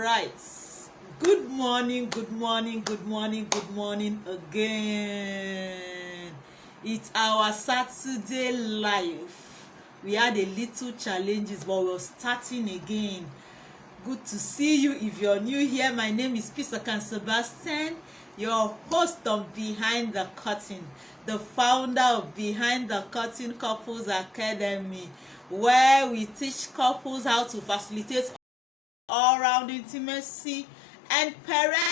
right. Good morning, good morning, good morning, good morning again. It's our Saturday live. We had a little challenges, but we're starting again. Good to see you. If you're new here, my name is Pisakan Sebastian, your host of Behind the Curtain, the founder of Behind the Curtain Couples Academy, where we teach couples how to facilitate all-round intimacy and properly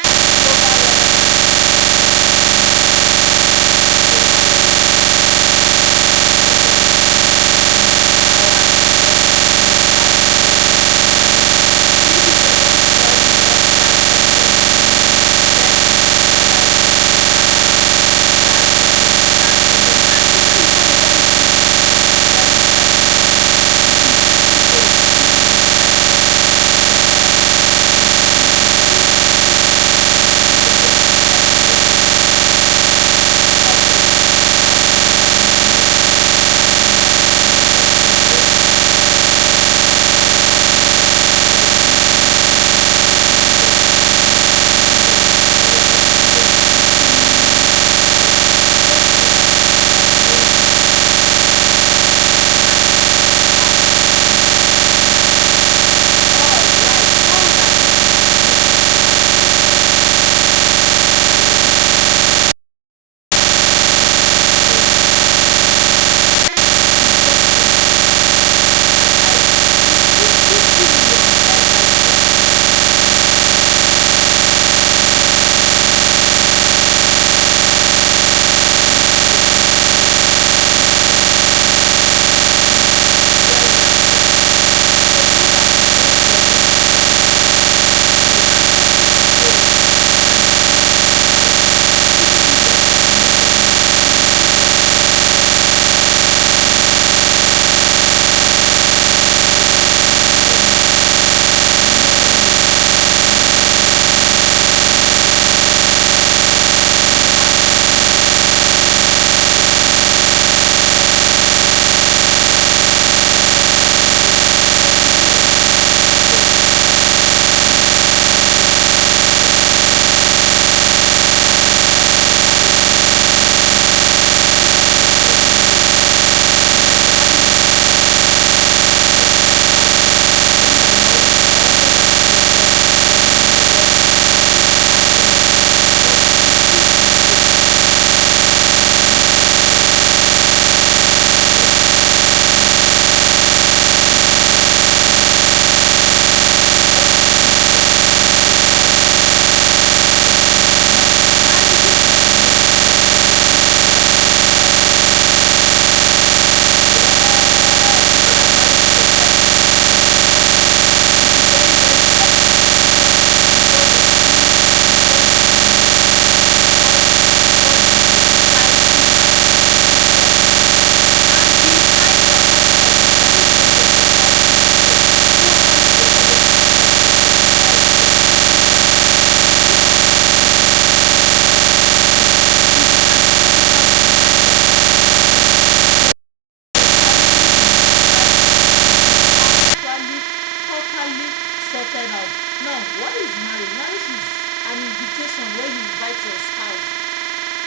sorted out. Now, what is marriage? Marriage is an invitation where you invite your spouse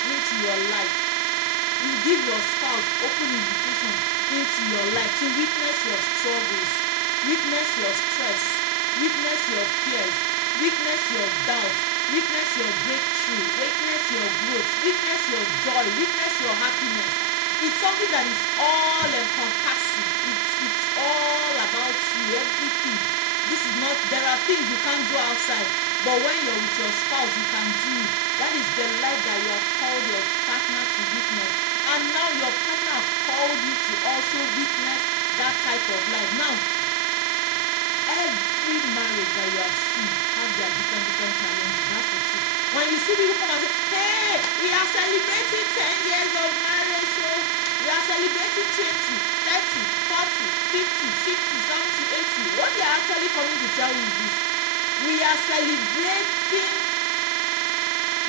into your life. You give your spouse open invitation into your life to witness your struggles, witness your stress, witness your fears, witness your doubts, witness your breakthrough, witness your growth, witness your joy, witness your happiness. It's something that is all encompassing. It's all about you, everything. This is not, there are things you can't do outside, but when you're with your spouse, you can do it. That is the life that you have called your partner to witness. And now your partner has called you to also witness that type of life. Now, every marriage that you have seen have their different challenges. That's the truth. When you see people come and say, hey, we are celebrating 10 years of marriage, so we are celebrating 20, 30, 40, 50, 60, 70, 80. What they are actually coming to tell you is this: we are celebrating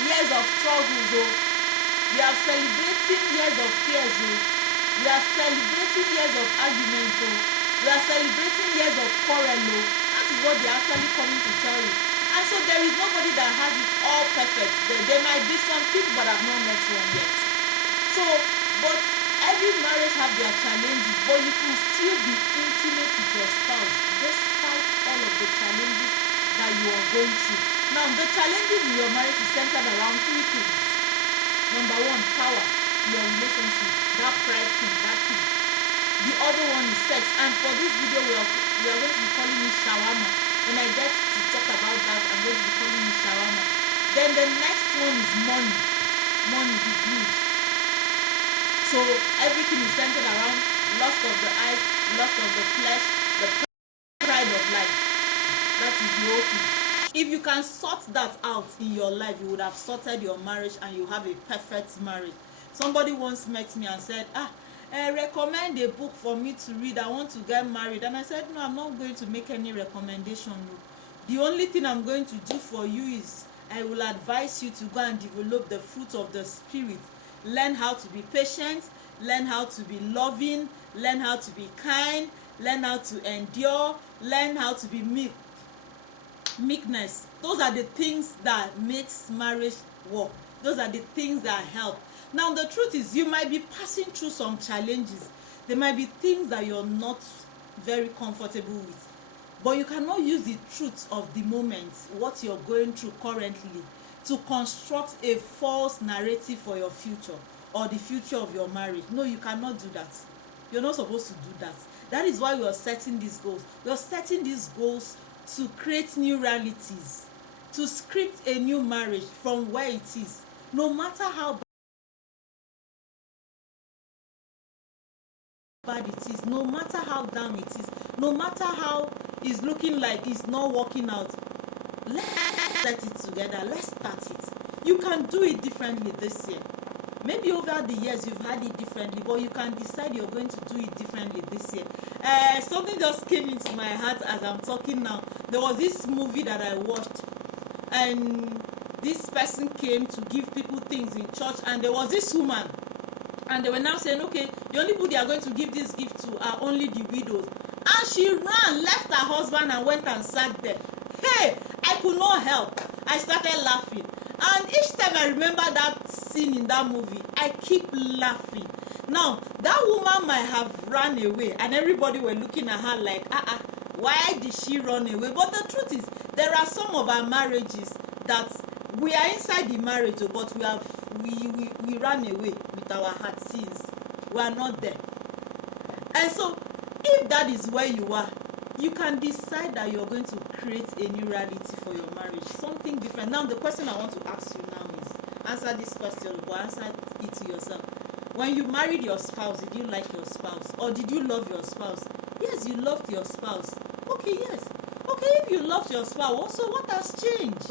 years of struggles, we are celebrating years of fears, we are celebrating years of arguments, we are celebrating years of quarrel. That is what they are actually coming to tell you. so there is nobody that has it all perfect. There might be some people but I've not met one yet. So, but every marriage have their challenges, but you can still be intimate with your spouse despite all of the challenges that you are going through. Now, the challenges in your marriage is centered around three things. Number one, power, your relationship, that pride thing, that thing. The other one is sex, and for this video we are going to be calling it shawarma. When I get to talk about that, I'm going to be calling it shawarma. Then the next one is money. Money, the greed. So everything is centered around lust of the eyes, lust of the flesh, the pride of life. That is the whole thing. If you can sort that out in your life, you would have sorted your marriage and you have a perfect marriage. Somebody once met me and said, recommend a book for me to read. I want to get married. And I said, no, I'm not going to make any recommendation. No. The only thing I'm going to do for you is I will advise you to go and develop the fruit of the Spirit. Learn how to be patient, learn how to be loving, learn how to be kind, learn how to endure, learn how to be meekness. Those are the things that makes marriage work. Those are the things that help. Now, the truth is, you might be passing through some challenges. There might be things that you're not very comfortable with. But you cannot use the truth of the moment, what you're going through currently, to construct a false narrative for your future or the future of your marriage. No, you cannot do that. You're not supposed to do that. That is why we are setting these goals. We are setting these goals to create new realities, to script a new marriage from where it is. No matter how bad it is, no matter how down it is, no matter how it's looking like it's not working out, let's set it together. Let's start it. You can do it differently this year. Maybe over the years you've had it differently, but you can decide you're going to do it differently this year. Something just came into my heart as I'm talking now. There was this movie that I watched, and this person came to give people things in church, and there was this woman, and they were now saying, okay, the only people they are going to give this gift to are only the widows. And she ran, left her husband, and went and sat there. Hey, I could not help. I started laughing. And each time I remember that scene in that movie, I keep laughing. Now, that woman might have run away, and everybody were looking at her like, why did she run away? But the truth is, there are some of our marriages that we are inside the marriage, but we ran away with our heart since we are not there. And so, if that is where you are, you can decide that you're going to create a new reality for your marriage, something different. Now, the question I want to ask you now is, answer this question, but answer it to yourself. When you married your spouse, did you like your spouse? Or did you love your spouse? Yes, you loved your spouse. Okay, yes. Okay, if you loved your spouse, also what has changed?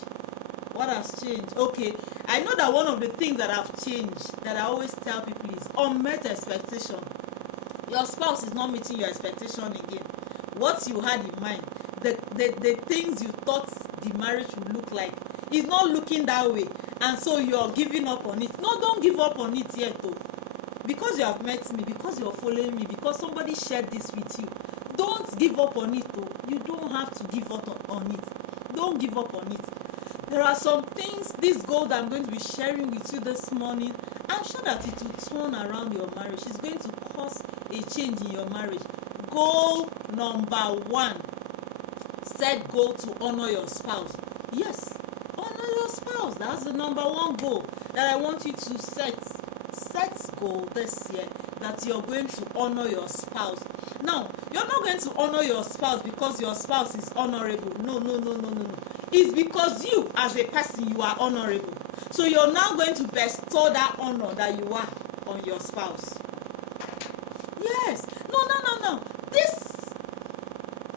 What has changed? Okay, I know that one of the things that have changed, that I always tell people, is unmet expectation. Your spouse is not meeting your expectation again. What you had in mind, the things you thought the marriage would look like, is not looking that way, and so you're giving up on it. No, don't give up on it yet though. Because you have met me, because you're following me, because somebody shared this with you, don't give up on it though. You don't have to give up on it. Don't give up on it. There are some things, this goal that I'm going to be sharing with you this morning, I'm sure that it will turn around your marriage. It's going to cause a change in your marriage. Goal number 1, set goal to honor your spouse. Yes, honor your spouse. That's the number 1 goal that I want you to set. Set goal this year that you're going to honor your spouse. Now, you're not going to honor your spouse because your spouse is honorable. No. It's because you, as a person, you are honorable. So you're now going to bestow that honor that you are on your spouse. Yes. No. This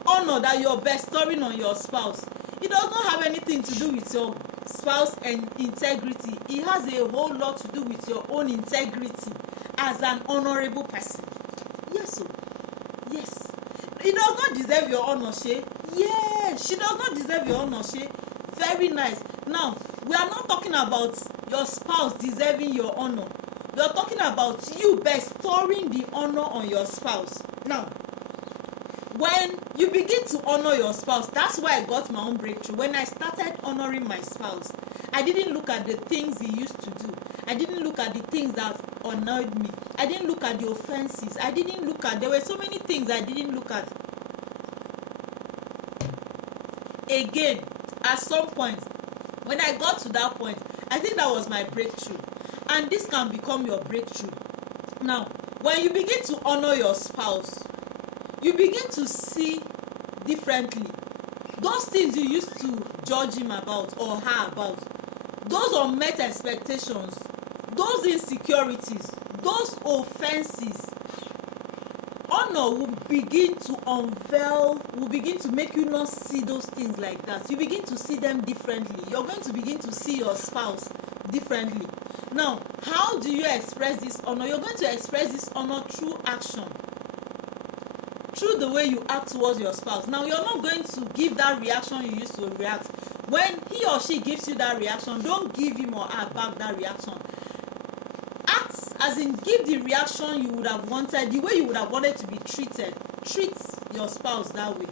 honor that you're bestowing on your spouse, it does not have anything to do with your spouse and integrity. It has a whole lot to do with your own integrity as an honorable person. Yes. It does not deserve your honor, she. Yes, she does not deserve your honor, she. Very nice. Now, we are not talking about your spouse deserving your honor. We are talking about you bestowing the honor on your spouse. Now, when you begin to honor your spouse. That's why I got my own breakthrough. When I started honoring my spouse, I didn't look at the things he used to do. I didn't look at the things that annoyed me. I didn't look at the offenses. I didn't look at, there were so many things I didn't look at. Again, at some point, when I got to that point, I think that was my breakthrough. And this can become your breakthrough. Now, when you begin to honor your spouse, you begin to see differently. Those things you used to judge him about or her about, those unmet expectations, those insecurities, those offenses, honor will begin to unveil, will begin to make you not see those things like that. You begin to see them differently. You're going to begin to see your spouse differently. Now, how do you express this honor? You're going to express this honor through action, through the way you act towards your spouse. Now, you're not going to give that reaction you used to react. When he or she gives you that reaction, don't give him or her back that reaction. Act as in, give the reaction you would have wanted, the way you would have wanted to be treated. Treat your spouse that way.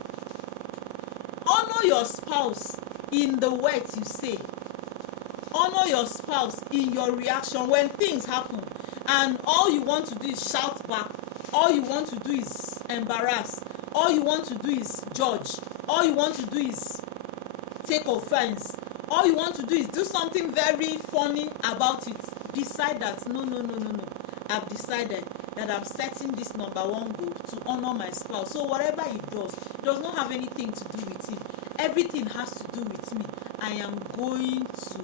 Honor your spouse in the words you say. Honor your spouse in your reaction when things happen and all you want to do is shout back. All you want to do is embarrass. All you want to do is judge. All you want to do is take offense. All you want to do is do something very funny about it. Decide that no. I've decided that I'm setting this number one goal to honor my spouse. So whatever he does, it does not have anything to do with him. Everything has to do with me. I am going to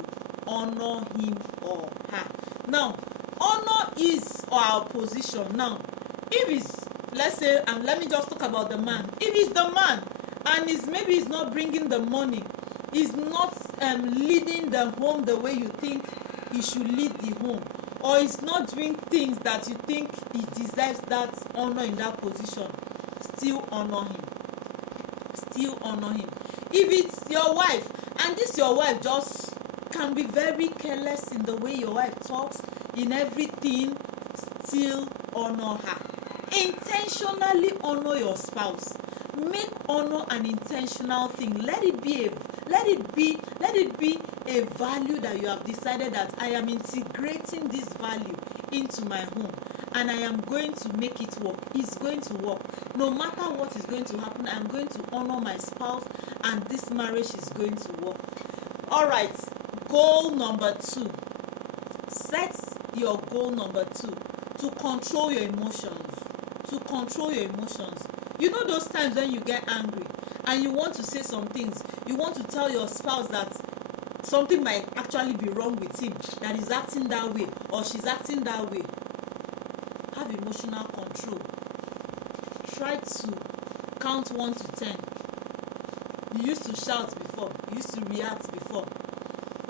honor him or her. Now, honor is our position. Now, if it's, let's say, and let me just talk about the man. If it's the man and maybe he's not bringing the money, he's not leading the home the way you think he should lead the home, or he's not doing things that you think he deserves that honor in that position, still honor him. Still honor him. If it's your wife and this your wife just can be very careless in the way your wife talks, in everything, still honor her. Intentionally honor your spouse. Make honor an intentional thing. Let it be a value that you have decided that I am integrating this value into my home and I am going to make it work. It's going to work. No matter what is going to happen, I'm going to honor my spouse and this marriage is going to work. All right, goal number 2. Set your goal number 2 to control your emotions. To control your emotions. You know those times when you get angry and you want to say some things, you want to tell your spouse that something might actually be wrong with him, that he's acting that way or she's acting that way. Have emotional control. Try to count 1 to 10. You used to shout before, you used to react before,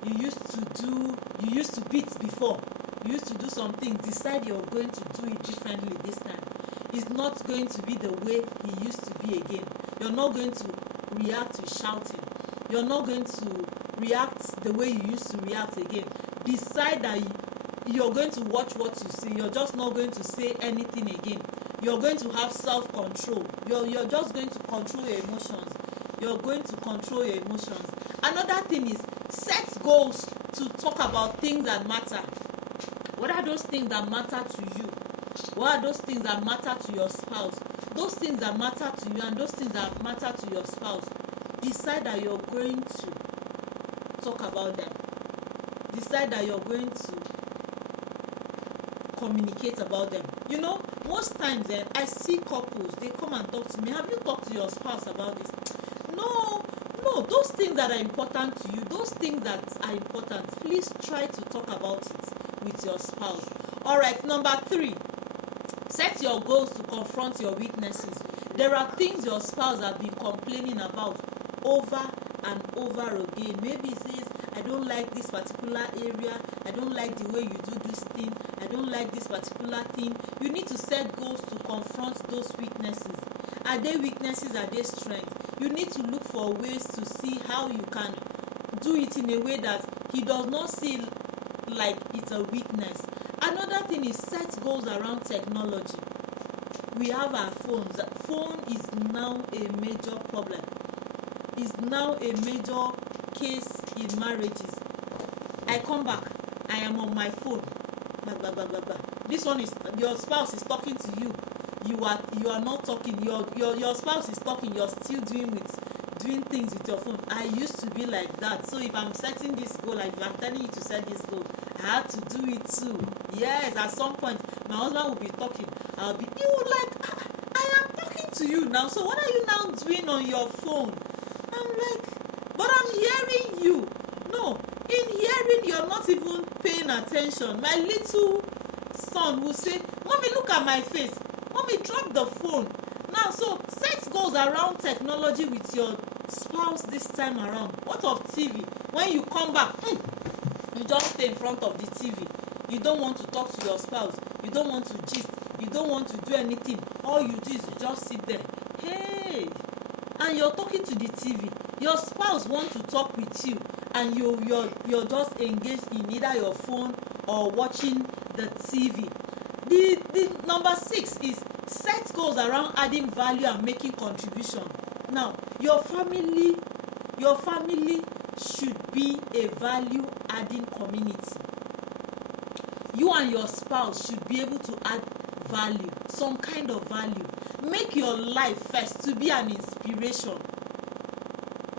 you used to beat before, you used to do some things. Decide you're going to do it differently this time. It's not going to be the way he used to be again. You're not going to react to shouting. You're not going to react the way you used to react again. Decide that you're going to watch what you say. You're just not going to say anything again. You're going to have self-control. You're just going to control your emotions. You're going to control your emotions. Another thing is set goals to talk about things that matter. What are those things that matter to you? What are those things that matter to your spouse? Those things that matter to you and those things that matter to your spouse. Decide that you're going to talk about them. Decide that you're going to communicate about them. You know, most times I see couples, they come and talk to me. Have you talked to your spouse about this? No, those things that are important to you, those things that are important, please try to talk about it with your spouse. All right, number 3. Set your goals to confront your weaknesses. There are things your spouse has been complaining about over and over again. Maybe it says, I don't like this particular area. I don't like the way you do this thing. I don't like this particular thing. You need to set goals to confront those weaknesses. Are they weaknesses? Are they strengths? You need to look for ways to see how you can do it in a way that he does not see like it's a weakness. Another thing is set goals around technology. we have our phones. Phone is now a major problem, is now a major case in marriages. I come back, I am on my phone, this one is, your spouse is talking to you, you are not talking, your spouse is talking, you're still doing things with your phone. I used to be like that. So if I'm setting this goal, like if I'm telling you to set this goal, I had to do it too. Yes, at some point my husband will be talking, he would like, I am talking to you now, so what are you now doing on your phone? I'm like, but I'm hearing you. No, in hearing, you're not even paying attention. My little son will say, mommy, look at my face, mommy, drop the phone. Now, so set goals around technology with your spouse this time around. What of TV? When you come back, you just stay in front of the TV. You don't want to talk to your spouse, you don't want to gist, you don't want to do anything. All you do is you just sit there. Hey, and you're talking to the TV. Your spouse wants to talk with you, and you're just engaged in either your phone or watching the TV. The number 6 is set goals around adding value and making contribution. Now, your family should be a value adding community. You and your spouse should be able to add value, some kind of value. Make your life first to be an inspiration.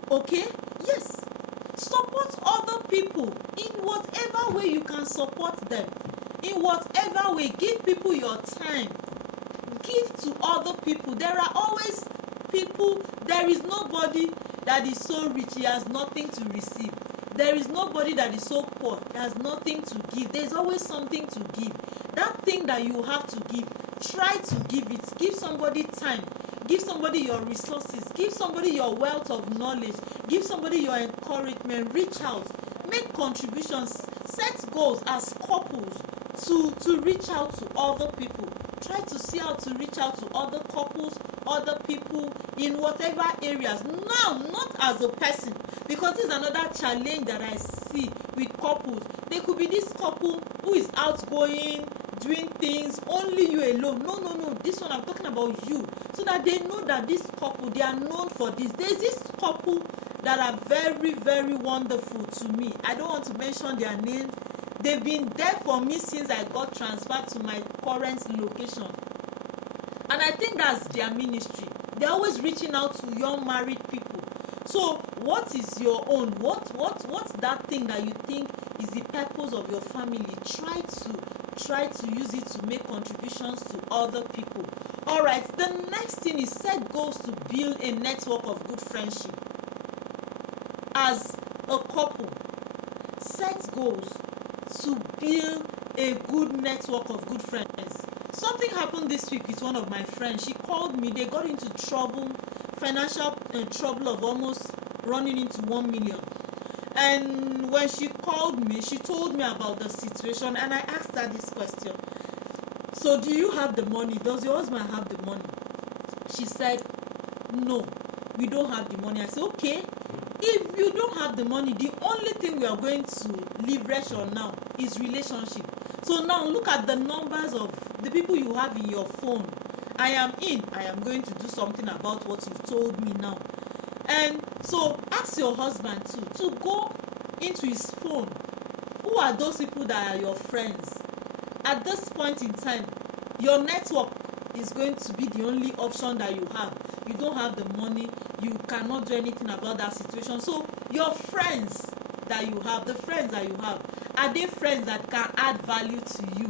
Okay? Yes. Support other people in whatever way you can support them. In whatever way, give people your time. Give to other people. There are always people, there is nobody that is so rich he has nothing to receive. There is nobody that is so poor he has nothing to give. There's always something to give. That thing that you have to give, try to give it. Give somebody time. Give somebody your resources. Give somebody your wealth of knowledge. Give somebody your encouragement. Reach out. Make contributions. Set goals as couples to reach out to other people. Try to see how to reach out to other couples, other people in whatever areas. Now, not as a person, because this is another challenge that I see with couples. There could be this couple who is outgoing, doing things, only you alone. No. This one, I'm talking about you. So that they know that this couple, they are known for this. There's this couple that are very, very wonderful to me. I don't want to mention their names. They've been there for me since I got transferred to my current location. And I think that's their ministry. They're always reaching out to young married people. So what is your own? What's that thing that you think is the purpose of your family? Try to use it to make contributions to other people. All right, the next thing is set goals to build a network of good friendship. As a couple, set goals to build a good network of good friends. Something happened this week with one of my friends. She called me. They got into trouble, financial trouble of almost running into 1 million. And when she called me, she told me about the situation, and I asked her this question. So do you have the money? Does your husband have the money? She said, no, we don't have the money. I said, okay. If you don't have the money, the only thing we are going to leverage on now is relationship. So now look at the numbers of the people you have in your phone. I am going to do something about what you've told me now. And so ask your husband to go into his phone. Who are those people that are your friends? At this point in time, your network is going to be the only option that you have. You don't have the money, you cannot do anything about that situation. So your friends that you have, the friends that you have, are they friends that can add value to you?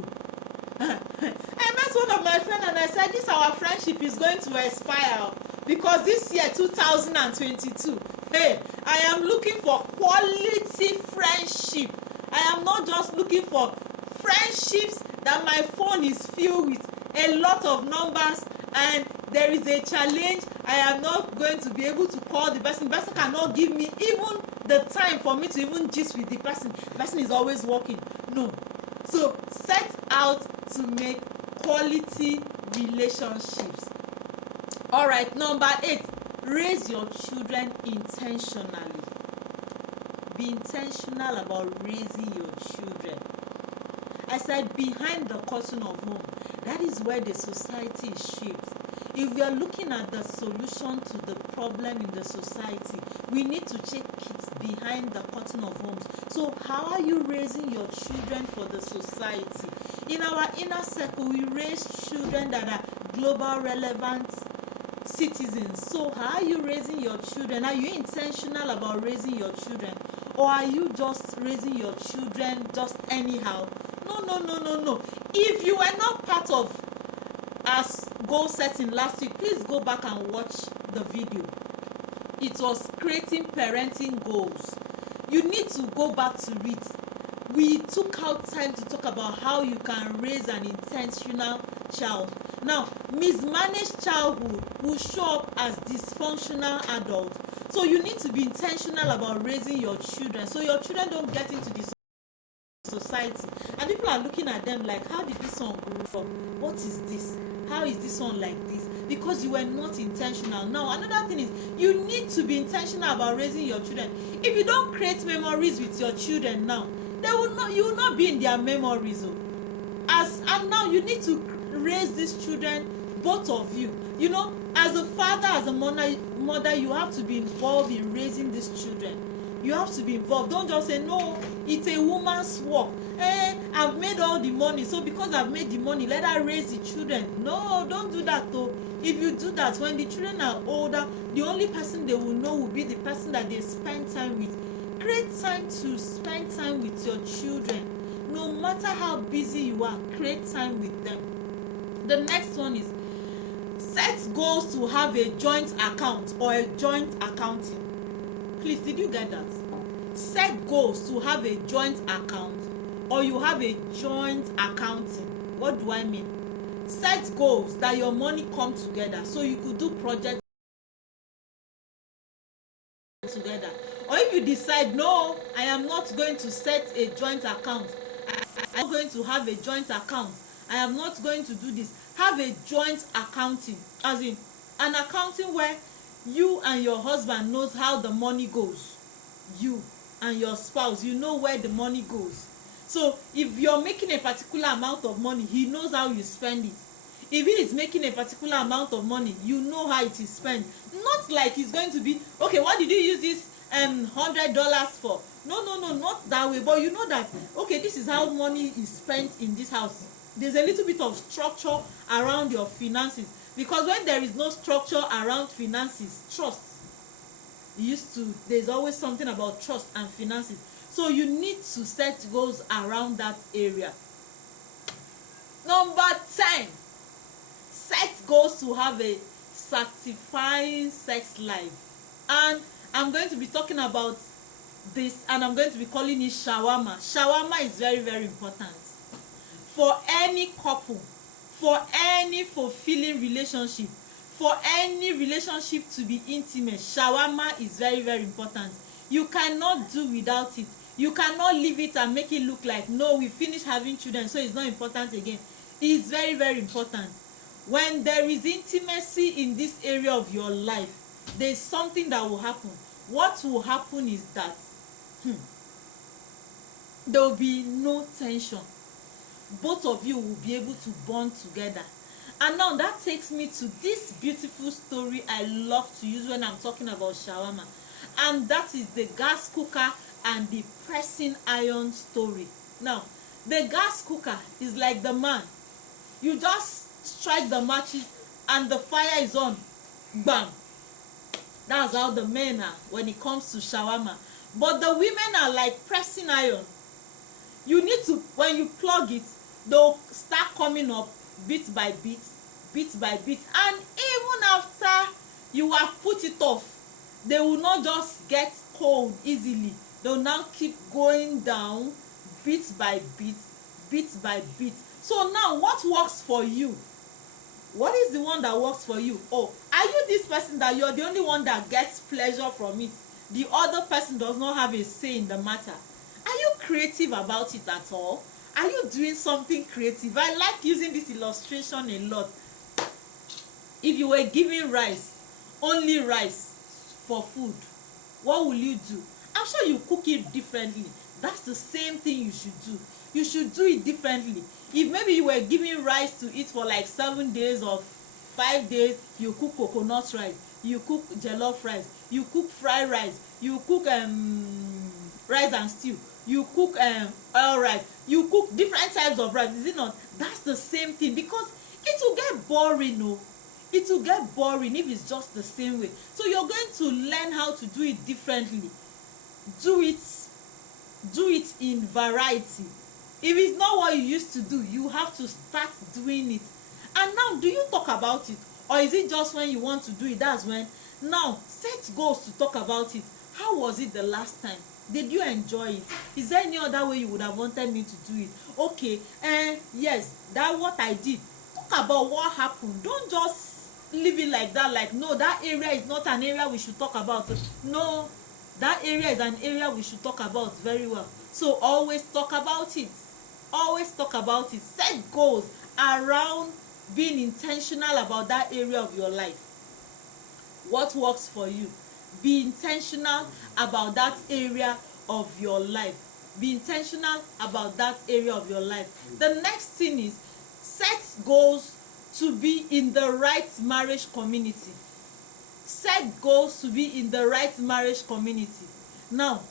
I met one of my friends and I said, this our friendship is going to expire because this year 2022, hey, I am looking for quality friendship. I am not just looking for friendships that my phone is filled with a lot of numbers and there is a challenge. I am not going to be able to call the person. The person cannot give me even the time for me to even gist with the person. The person is always working. No. So set out to make quality relationships. All right, number 8, raise your children intentionally. Be intentional about raising your children. I said behind the curtain of home, That is where the society is shaped. If we are looking at the solution to the problem in the society, we need to check it behind the curtain of homes. So how are you raising your children for the society? In our inner circle, we raise children that are global relevant citizens. So how are you raising your children? Are you intentional about raising your children, or are you just raising your children just anyhow? No. If you were not part of as goal setting last week, please go back and watch the video. It was creating parenting goals. You need to go back to it. We took out time to talk about how you can raise an intentional child. Now, mismanaged childhood will show up as dysfunctional adult. So you need to be intentional about raising your children, so your children don't get into this society and people are looking at them like, how did this one grow from? What is this? How is this one like this? Because you were not intentional. Now another thing is, you need to be intentional about raising your children. If you don't create memories with your children now, you will not be in their memories. And now you need to raise these children, both of you. You know, as a father, as a mother, you have to be involved in raising these children. You have to be involved. Don't just say, no, it's a woman's work. I've made all the money, so because I've made the money, let her raise the children. No, don't do that though. If you do that, when the children are older, the only person they will know will be the person that they spend time with. Create time to spend time with your children. No matter how busy you are, create time with them. The next one is, set goals to have a joint account or a joint accounting. Please, did you get that? Set goals to have a joint account or you have a joint accounting. What do I mean? Set goals that your money come together, so you could do projects together. Or if you decide, no, I am not going to set a joint account, I'm not going to have a joint account, I am not going to do this, have a joint accounting, as in an accounting where you and your husband knows how the money goes. You and your spouse, you know where the money goes. So if you're making a particular amount of money, he knows how you spend it. If he is making a particular amount of money, you know how it is spent. Not like it's going to be, okay, what did you use this $100 for? No, not that way. But you know that, okay, this is how money is spent in this house. There's a little bit of structure around your finances, because when there is no structure around finances, trust, there's always something about trust and finances. So you need to set goals around that area. Number 10, set goals to have a satisfying sex life. And I'm going to be talking about this, and I'm going to be calling it shawarma. Shawarma is very, very important for any couple, for any fulfilling relationship, for any relationship to be intimate. Shawarma is very, very important. You cannot do without it. You cannot leave it and make it look like, no, we finished having children, so it's not important again. It's very, very important. When there is intimacy in this area of your life, there's something that will happen. What will happen is that there will be no tension. Both of you will be able to bond together. And now that takes me to this beautiful story I love to use when I'm talking about shawarma, and that is the gas cooker and the pressing iron story. Now, the gas cooker is like the man. You just strike the matches and the fire is on. Bam! That's how the men are when it comes to shawarma. But the women are like pressing iron. You need to, when you plug it, they'll start coming up bit by bit, bit by bit, and even after you have put it off, they will not just get cold easily. They'll now keep going down bit by bit, bit by bit. So now what works for you? What is the one that works for you? Oh, are you this person that you're the only one that gets pleasure from it? The other person does not have a say in the matter. Are you creative about it at all? Are you doing something creative? I like using this illustration a lot. If you were giving rice, only rice for food, what will you do? I'm sure you cook it differently that's the same thing you should do. You should do it differently. If maybe you were giving rice to eat for like 7 days or 5 days, you cook coconut rice, you cook jollof rice, you cook fried rice, you cook rice and stew, you cook oil rice, you cook different types of rice, is it not? That's the same thing, because it will get boring. No, it will get boring if it's just the same way. So you're going to learn how to do it differently. Do it in variety. If it's not what you used to do, you have to start doing it. And now, do you talk about it, or is it just when you want to do it, that's when? Now set goals to talk about it. How was it the last time? Did you enjoy it? Is there any other way you would have wanted me to do it? Okay, yes, that what I did. Talk about what happened. Don't just leave it like that, like, no, that area is not an area we should talk about. No, that area is an area we should talk about very well. So always talk about it. Always talk about it. Set goals around being intentional about that area of your life. What works for you? Be intentional about that area of your life. Be intentional about that area of your life. The next thing is set goals to be in the right marriage community. Set goals to be in the right marriage community. Now,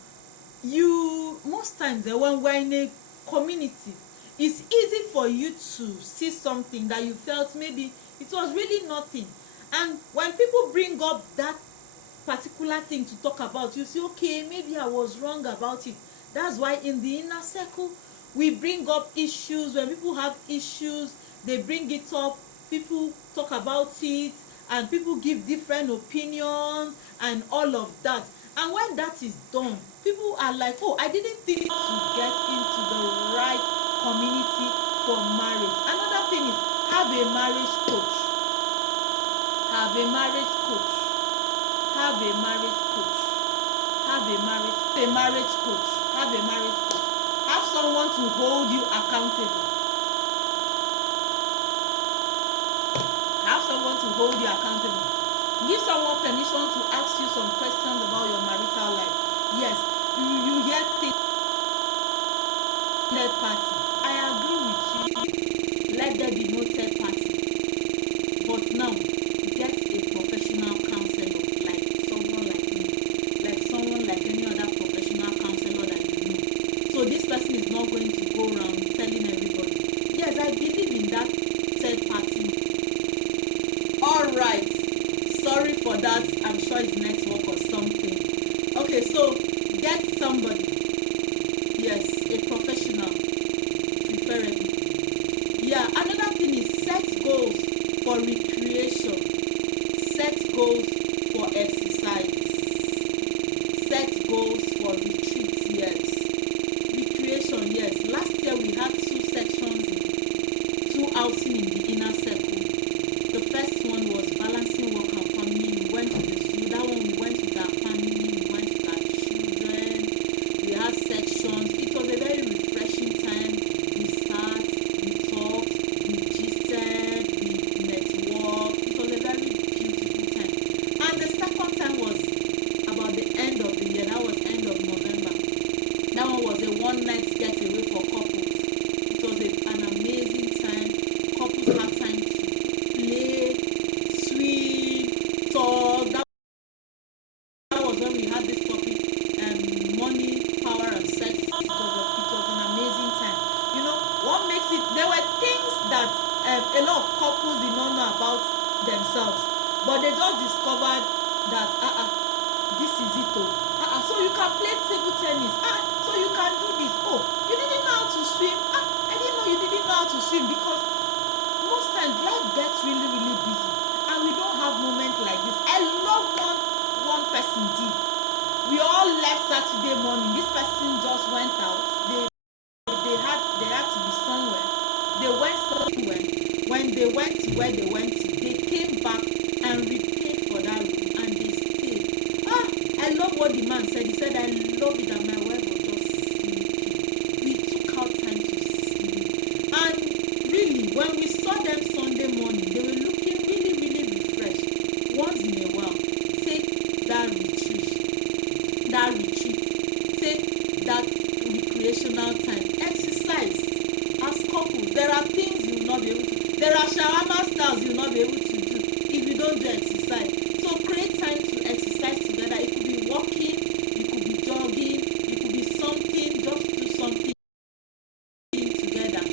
most times when we're in a community, it's easy for you to see something that you felt maybe it was really nothing, and when people bring up that particular thing to talk about, you say, okay, maybe I was wrong about it. That's why in the inner circle we bring up issues. When people have issues, they bring it up, people talk about it, and people give different opinions and all of that. And when that is done, people are like, oh, I didn't think to get into the right community for marriage. Another thing is, have a marriage coach. Have a marriage coach. Have a marriage coach. Have a marriage coach. Have a marriage coach. Have someone to hold you accountable. Have someone to hold you accountable. Give someone permission to ask you some questions about your marital life. Yes, you hear things. Third party. I agree with you. Let there be no third party. But now, get a professional counselor, like someone like me, like someone like any other professional counselor that you know. So this person is not going to go around telling everybody. Yes, I believe in that third party. All right. Sorry for that. I'm sure it's network or something. Okay, so get somebody. Yes, a professional, preferably. Yeah, another thing is set goals for recreation. Set goals for exercise. Set goals for retreat. Yes. Recreation, yes. Last year we had 2 sections, 2 outing in the inner circle. The first one was balancing work and family. We went to the zoo. That one we went with our family, we went with our children. We had sections. It was a very refreshing time. We sat, we talked, we gisted, we networked. It was a very beautiful time. And the second time was about the end of the year. That was end of November. That one was a one-night getaway for couples. It was an amazing time. Couples had time to play, swim, talk. That was when we had this topic, money, power, and sex. It was an amazing time. You know, what makes it? There were things that a lot of couples did not know about themselves, but they just discovered that this is it. So you can play table tennis. So you can do this. Oh, you didn't know how to swim. I didn't know you didn't know how to swim, because most times life gets really, really busy, and we don't have moments like this. I love one person did. We all left Saturday morning. This person just went out. They had to be somewhere. They went somewhere. When they went to where they went to, they came back and repaid for that room, and they stayed. I love what the man said. He said, I love it that my wife was just sleeping. We took out time to sleep. And really, when we saw them Sunday morning, they were looking really, really refreshed. Once in a while, take that retreat. Take that devotional time. Exercise as couples. There are things you will not be able to. There are shawarma styles you will not be able to do if you don't do exercise. So create time to exercise together. It could be walking, it could be jogging, it could be something. Just do something together.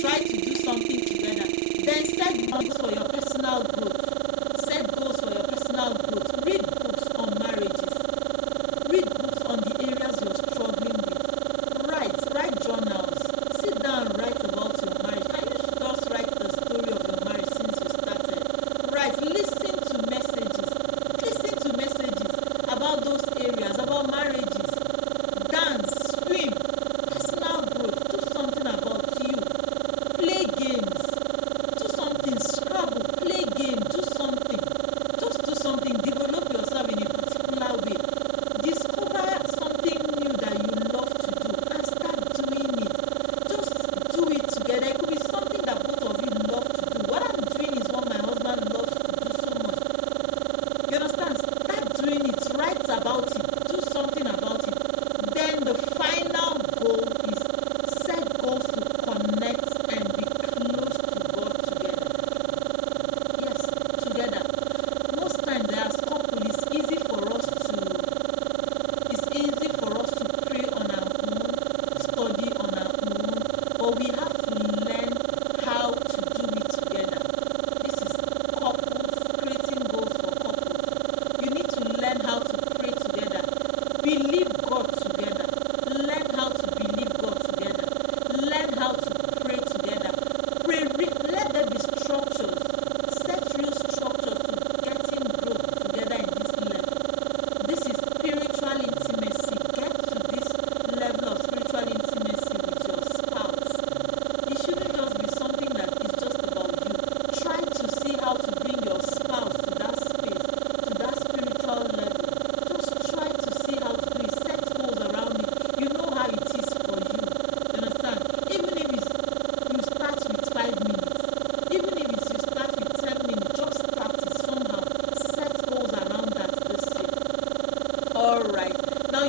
Try to do something together. Then set goals for your personal growth. Set goals for your personal growth. Read books on marriages. Read books on the areas you're struggling with. Write journals. Sit down and write about your marriage. Can you just write the story of your marriage since you started? Listen to messages. Listen to messages about those areas, about marriages. Dance, swim, personal growth. Do something about you. Play games. Do something. Scrabble. Play game. Do something. Just do something. Develop yourself in a particular way. Discover something new that you love to do and start doing it. Just do it together. It could be something that both of you love to do. What I'm doing is what my husband loves to do so much. You understand? Start doing it. Write about it. Do something about it. Then the final goal is set goals to connect and be close to God together. Yes, together. Most times as couple, it's easy for us to pray on our own, study on our own, but we have to learn how to do it together. This is couples, creating goals for couples. You need to learn how to pray together. Believe God together. Learn how to believe God together. Learn how to pray together. Let there be structures. Set real structures to getting growth together in this level. This is spiritual intimacy. Get to this level of spiritual intimacy with your spouse. It shouldn't just be something that is just about you. Try to see how to bring your spouse to that space, to that spiritual level. Just try to see how to do it. Set goals around it. You know how it is for you. You understand? Even if you start with 5 minutes, even if you start with 10 minutes, just start it somehow. Set goals around that this year. Alright. Now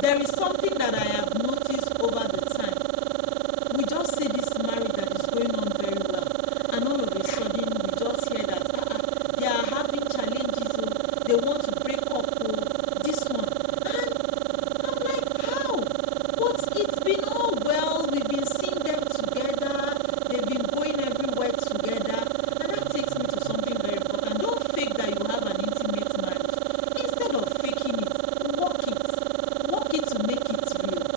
there is something that I have noticed over the time. We just see this marriage that is going on very well, and all of a sudden we just hear that they are having challenges. They want to break up. This one, and I'm like, how? But it's been all well. We've been seeing them together. They've been going everywhere together, and that takes me to something very important. Don't fake that you have an intimate marriage. Instead of faking it, work it to make it real.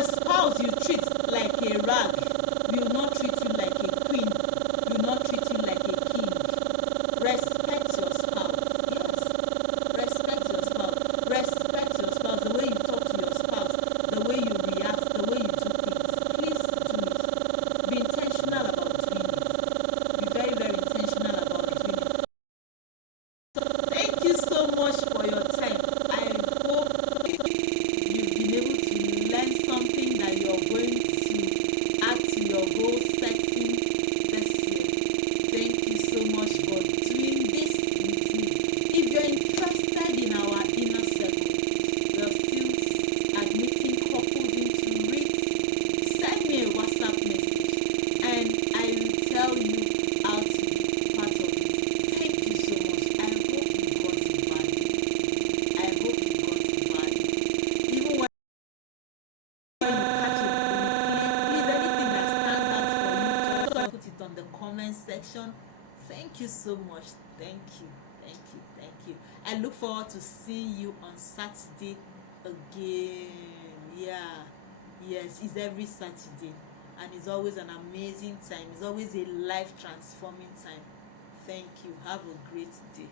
The spouse you treat like a rag will not treat you like a queen, will not treat you like a king. Respect your spouse. Yes, respect your spouse. Respect your spouse. The way you talk to your spouse, the way you react, the way you do things. Please do it. Be intentional about doing it. Be very, very intentional about doing it. So thank you so much for your time. I hope you've been able to learn something that you're going to add to your goal setting this year. Thank you so much for doing this with me. If you're interested in our inner circle, we're still admitting couples into REITs, send me a WhatsApp message and I will tell you how to be part of it. Thank you so much. I hope you got value. I hope you got value. Even when you catch a replay, please, anything that stands out for you, just put it on the comment section. Thank you so much. Thank you. Thank you. Thank you. I look forward to seeing you on Saturday again. Yeah. Yes, it's every Saturday. And it's always an amazing time. It's always a life transforming time. Thank you. Have a great day.